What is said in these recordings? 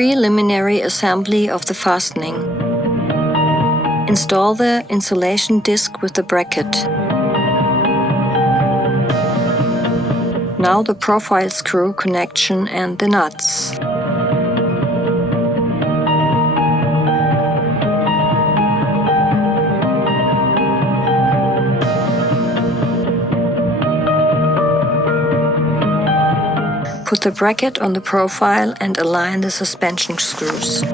Preliminary assembly of the fastening. Install the insulation disc with the bracket. Now the profile screw connection and the nuts. Put the bracket on the profile and align the suspension screws.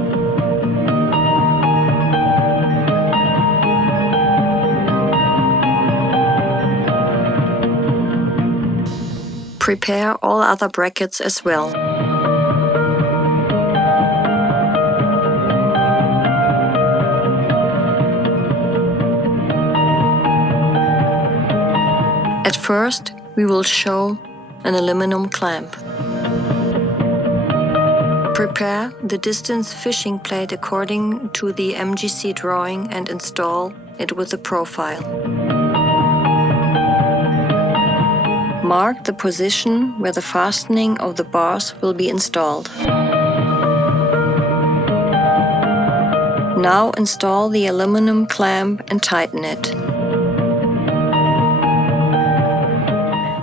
Prepare all other brackets as well. At first, we will show an aluminum clamp. Prepare the distance fishing plate according to the MGC drawing and install it with the profile. Mark the position where the fastening of the bars will be installed. Now install the aluminum clamp and tighten it.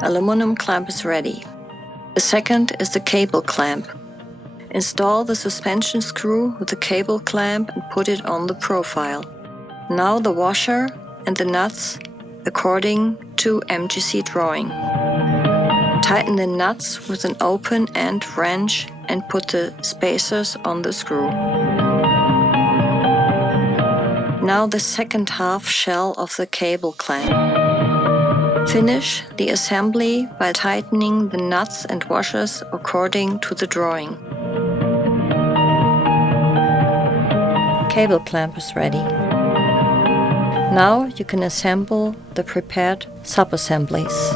Aluminum clamp is ready. The second is the cable clamp. Install the suspension screw with the cable clamp and put it on the profile. Now the washer and the nuts according to MGC drawing. Tighten the nuts with an open end wrench and put the spacers on the screw. Now the second half shell of the cable clamp. Finish the assembly by tightening the nuts and washers according to the drawing. Cable clamp is ready. Now you can assemble the prepared sub-assemblies.